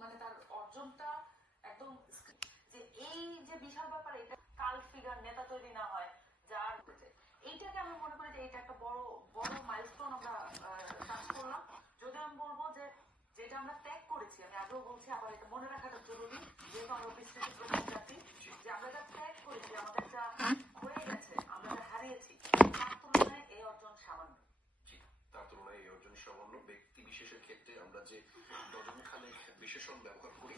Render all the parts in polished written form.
মানে তার অর্জনটা একদম যে এই যে বিশাল ব্যাপার, এটা কাল ফিগার নেতা তৈরি না হয় যার এইটাকে আমি মনে করি যে এটা একটা বড় বড় মাইলস্টোন আমরা টাচ করলাম। যদি আমি বলবো যে যেটা আমরা ত্যাগ করেছি, আমি আগেও বলছি, আবার এটা মনে রাখাটা জরুরি, যেহেতু আমরা বিস্তৃত প্রধান জাতি, যে আমরা যা ত্যাগ করেছি, আমাদের যা হয়ে গেছে, আমরা যা হারিয়েছি, তার তুলনায় এই অর্জন সামান্য। তার তুলনায় এই অর্জন সামান্য। ব্যক্তি বিশেষের ক্ষেত্রে আমরা যে ডজনখানেক বিশেষণ ব্যবহার করি,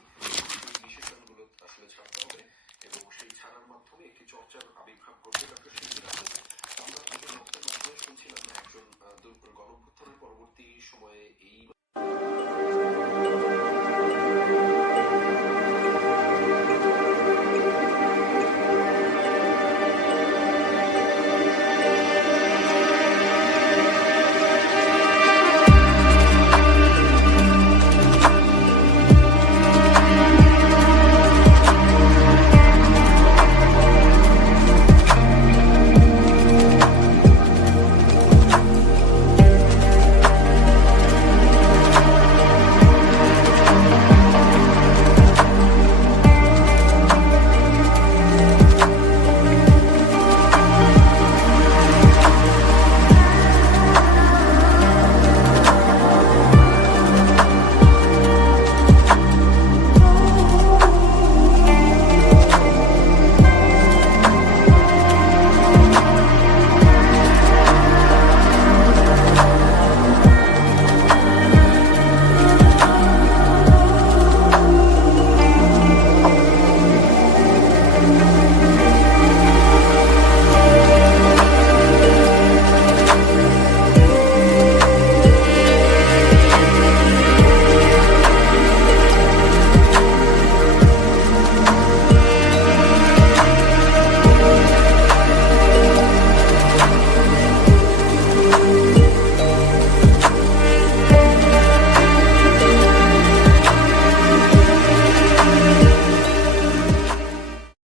সেই বিশেষণগুলো আসলে ছাড়তে হবে এবং সেই ছাড়ার মাধ্যমে একটি চর্চার আবির্ভাব ঘটবে। ডক্টর শিল্পীর আমরা আগের বক্তব্যের মাধ্যমে শুনছিলাম একজন গণঅভ্যুত্থানের পরবর্তী সময়ে এই